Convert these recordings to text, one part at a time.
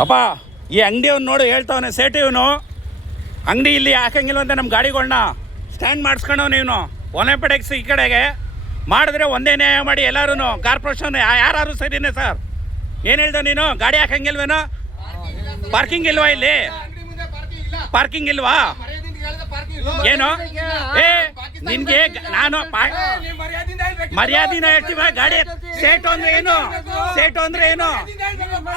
ಅಪ್ಪ ಈ ಅಂಗಡಿಯವ್ನು ನೋಡು ಹೇಳ್ತಾವನೆ ಸೇಟ್ ಇವನು ಅಂಗಡಿ ಇಲ್ಲಿ ಹಾಕಂಗಿಲ್ಲ ಅಂತ ನಮ್ಮ ಗಾಡಿಗಳನ್ನ ಸ್ಟ್ಯಾಂಡ್ ಮಾಡಿಸ್ಕೊಂಡವ್ ಇವನು ಒಲಿಂಪಿಕ್ಸ್ ಈ ಕಡೆಗೆ ಮಾಡಿದ್ರೆ ಒಂದೇ ನ್ಯಾಯ ಮಾಡಿ ಎಲ್ಲರೂ ಕಾರ್ಪೊರೇಷನ್ ಯಾರು ಸರಿನೇ ಸರ್ ಏನು ಹೇಳ್ದ ನೀನು ಗಾಡಿ ಹಾಕಂಗಿಲ್ವೇನೋ ಪಾರ್ಕಿಂಗ್ ಇಲ್ವಾ ಇಲ್ಲಿ ಪಾರ್ಕಿಂಗ್ ಇಲ್ವಾ ಏನು ನಿನ್ಗೆ ನಾನು ಮರ್ಯಾದಿನ ಹೇಳ್ತೀವ ಗಾಡಿ ಸೇಟು ಅಂದ್ರೆ ಏನು ಸೇಟು ಅಂದ್ರೆ ಏನು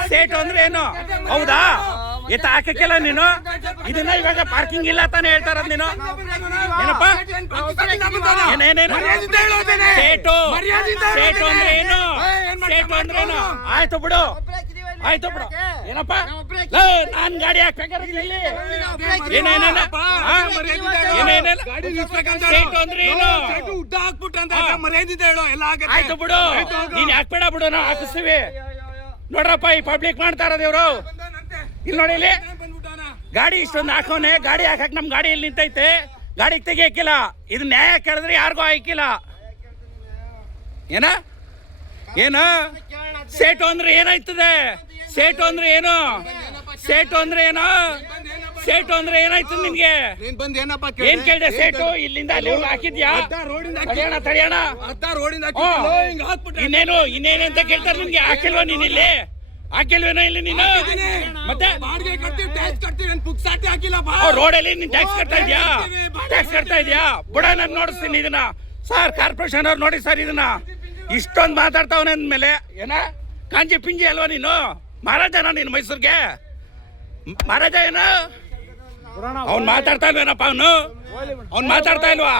ಸೇಟು ಅಂದ್ರೆ ಏನು ಹೌದಾ ಎತ್ತ ಹಾಕಕ್ಕಿಲ್ಲ ನೀನು ಇದನ್ನ ಇವಾಗ ಪಾರ್ಕಿಂಗ್ ಇಲ್ಲ ತಾನೇ ಹೇಳ್ತಾರ ನೀನು ಏನಪ್ಪ ಏನೇನೇನು ಸೇಟು ಸೇಟು ಅಂದ್ರೆ ಏನು ಸೇಟು ಅಂದ್ರೆ ಏನು ಆಯ್ತು ಬಿಡು ಆಯ್ತು ಬಿಡು ಏನಪ್ಪ ನಾನ್ ಗಾಡಿ ಹಾಕ್ಬೇಕಾಗಿಲ್ಲ ಇಲ್ಲಿ ಏನೇನೇನಪ್ಪ ಸೇಟು ಅಂದ್ರೆ ಏನು ಆಯ್ತು ಬಿಡು ನೀನ್ ಹಾಕ್ಬೇಡ ಬಿಡು ನಾವು ಹಾಕಿಸ್ತೀವಿ ನೋಡ್ರಪ್ಪ ಈ ಪಬ್ಲಿಕ್ ಮಾಡ್ತಾರ ದೇವ್ರು ಇಲ್ಲಿ ನೋಡಿ ಇಲ್ಲಿ ಗಾಡಿ ಇಷ್ಟೊಂದು ಹಾಕೋನೆ ಗಾಡಿ ಹಾಕಕ್ ನಮ್ ಗಾಡಿ ಇಲ್ಲಿ ನಿಂತೈತೆ ಗಾಡಿ ತೆಗಿಯಕ್ಕಿಲ್ಲ ಇದು ನ್ಯಾಯ ಕೇಳಿದ್ರೆ ಯಾರಿಗೂ ಹಾಕಿಲ್ಲ ಏನ ಏನ ಸೇಟು ಅಂದ್ರೆ ಏನಾಯ್ತದೆ ಸೇಟು ಅಂದ್ರೆ ಏನು ಸೇಟು ಅಂದ್ರೆ ಏನು ಸೇಟು ಅಂದ್ರೆ ಏನಾಯ್ತು ನಿನ್ಗೆ ಏನ್ ಕೇಳಿದೆ ಸೇಟು ಇಲ್ಲಿಂದ ಅಲ್ಲಿ ಹಾಕಿದ್ಯಾ ತಡಿಯೋಣ ಇನ್ನೇನು ಇನ್ನೇನು ಅಂತ ಕೇಳ್ತಾರೆ ನಿನ್ಗೆ ಹಾಕಿಲ್ವಾ ನೀನ್ ಇಲ್ಲಿ ಹಾಕಿಲ್ವೇನೋ ಇಲ್ಲಿ ನೀನು ಮತ್ತೆ ರೋಡಲ್ಲಿ ನೀನ್ ಟ್ಯಾಕ್ಸ್ ಕಟ್ತಾ ಇದ್ಯಾ ಟ್ಯಾಕ್ಸ್ ಕಟ್ತಾ ಇದ್ಯಾ ಬುಡ ನಾನು ನೋಡಿಸ್ತೀನಿ ಇದನ್ನ ಸರ್ ಕಾರ್ಪೊರೇಷನ್ ಅವ್ರು ನೋಡಿ ಸರ್ ಇದನ್ನ ಇಷ್ಟೊಂದು ಮಾತಾಡ್ತಾವನೆ ಅಂದ್ಮೇಲೆ ಏನ ಕಾಂಜಿ ಪಿಂಜಿ ಅಲ್ವಾ ನೀನು ಮಹಾರಾಜನ ನೀನು ಮೈಸೂರ್ಗೆ ಮಹಾರಾಜ ಏನ ಅವ್ನು ಮಾತಾಡ್ತಾ ಇಲ್ವೇನಪ್ಪ ಅವ್ನು ಮಾತಾಡ್ತಾ ಇಲ್ವಾ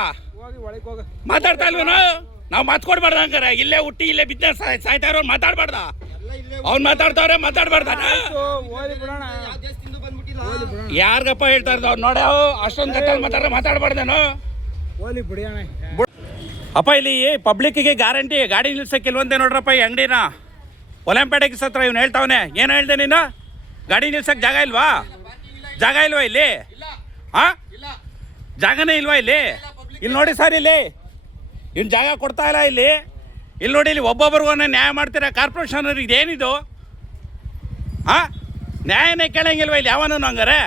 ಮಾತಾಡ್ತಾ ಇಲ್ವೇನೋ ನಾವು ಮಾತು ಕೊಡ್ಬಾರ್ದ ಹಂಗಾರೆ ಇಲ್ಲೇ ಹುಟ್ಟಿ ಇಲ್ಲೇ ಬಿಸ್ನೆಸ್ ಸಾಯ್ತಾ ಇರೋರು ಮಾತಾಡ್ಬಾರ್ದ ಅವ್ನು ಮಾತಾಡ್ತಾವ್ರೆ ಮಾತಾಡ್ಬಾರ್ದಾನ ಯಾರಿಗಪ್ಪ ಹೇಳ್ತಾ ಇರ್ದ ಅವ್ರು ನೋಡ ಅಷ್ಟೊಂದು ಗಟ್ಟಲ್ಲಿ ಮಾತಾಡ್ಬಾರ್ದೇನು ಅಪ್ಪ ಇಲ್ಲಿ ಪಬ್ಲಿಕ್ಕಿಗೆ ಗ್ಯಾರಂಟಿ ಗಾಡಿ ನಿಲ್ಸಕ್ಕಿಲ್ವಂತೆ ನೋಡ್ರಪ್ಪ ಈ ಅಂಗಡಿನ ಒಲಿಂಪಿಕ್ಸ್ ಹತ್ರ ಇವ್ನು ಹೇಳ್ತಾವನೆ ಏನು ಹೇಳ್ದೆ ನೀನು ಗಾಡಿ ನಿಲ್ಸಕ್ಕೆ ಜಾಗ ಇಲ್ವಾ ಜಾಗ ಇಲ್ವಾ ಇಲ್ಲಿ ಹಾ ಜಾಗನೇ ಇಲ್ವಾ ಇಲ್ಲಿ ಇಲ್ಲಿ ನೋಡಿ ಸರ್ ಇಲ್ಲಿ ಇವ್ನು ಜಾಗ ಕೊಡ್ತಾ ಇಲ್ಲ ಇಲ್ಲಿ ಇಲ್ಲಿ ನೋಡಿ ಇಲ್ಲಿ ಒಬ್ಬೊಬ್ರಿಗೂ ನ್ಯಾಯ ಮಾಡ್ತೀರಾ ಕಾರ್ಪೊರೇಷನ್ ಅವ್ರಿಗೆ ಇದೇನಿದು ಹಾಂ ನ್ಯಾಯನೇ ಕೇಳಂಗಿಲ್ವ ಇಲ್ಲಿ ಯಾವನೂ ಹಂಗಾರೆ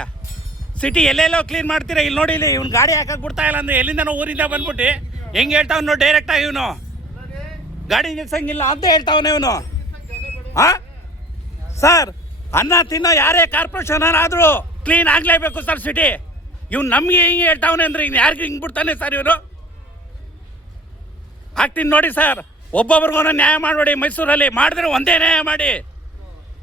ಸಿಟಿ ಎಲ್ಲೆಲ್ಲೋ ಕ್ಲೀನ್ ಮಾಡ್ತೀರಾ ಇಲ್ಲಿ ನೋಡಿ ಇಲ್ಲಿ ಇವ್ನು ಗಾಡಿ ಹಾಕಕ್ಕೆ ಬಿಡ್ತಾ ಇಲ್ಲ ಅಂದರೆ ಎಲ್ಲಿಂದನೋ ಊರಿಂದ ಬಂದ್ಬಿಟ್ಟು ಹೆಂಗೆ ಹೇಳ್ತಾವ್ ನೋಡಿ ಡೈರೆಕ್ಟಾಗಿ ಇವನು ಗಾಡಿ ನಿಲ್ಸಂಗಿಲ್ಲ ಅಂತ ಹೇಳ್ತಾವನೆ ಇವನು ಹಾಂ ಸರ್ ಅನ್ನ ತಿನ್ನೋ ಯಾರೇ ಕಾರ್ಪೊರೇಷನ್ ಆದರೂ ಕ್ಲೀನ್ ಆಗಲೇಬೇಕು ಸರ್ ಸಿಟಿ ಇವ್ನು ನಮಗೆ ಹಿಂಗೆ ಹೇಳ್ತಾವನೆ ಅಂದ್ರೆ ಇನ್ನು ಯಾರಿಗೂ ಹಿಂಗೆ ಬಿಡ್ತಾನೆ ಸರ್ ಇವನು ಆಗ್ತೀನಿ ನೋಡಿ ಸರ್ ಒಬ್ಬೊಬ್ರಿಗೂ ನ್ಯಾಯ ಮಾಡಬೇಡಿ ಮೈಸೂರಲ್ಲಿ ಮಾಡಿದ್ರೆ ಒಂದೇ ನ್ಯಾಯ ಮಾಡಿ